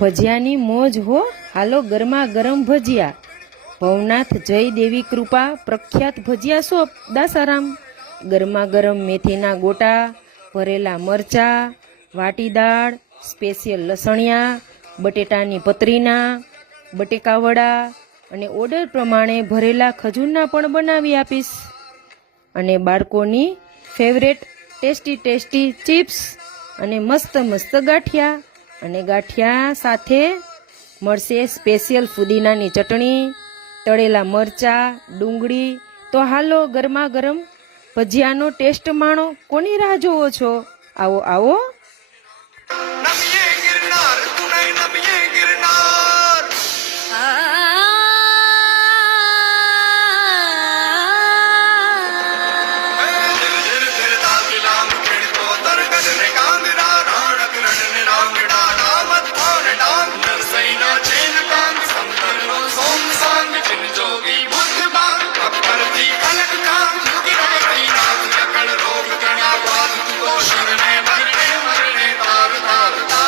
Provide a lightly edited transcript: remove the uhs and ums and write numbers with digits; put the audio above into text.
ભજીયાની મોજ હો, હાલો ગરમા ગરમ ભજીયા. ભવનાથ જય દેવી કૃપા પ્રખ્યાત ભજીયા શોપ દાસારામ. ગરમા ગરમ મેથીના ગોટા, ભરેલા મરચા, વાટી દાળ, સ્પેશિયલ લસણિયા, બટેટાની પતરીના, બટેકા વડા અને ઓર્ડર પ્રમાણે ભરેલા ખજૂરના પણ બનાવી આપીશ. અને બાળકોની ફેવરેટ ટેસ્ટી ચિપ્સ અને મસ્ત મસ્ત ગાંઠિયા. અને ગાંઠિયા સાથે મળશે સ્પેશિયલ ફુદીનાની ચટણી, તળેલા મરચા, ડુંગળી. તો હાલો ગરમા ગરમ ભજીયાનો ટેસ્ટ માણો. કોની રાહ જોવો છો? આવો આવો.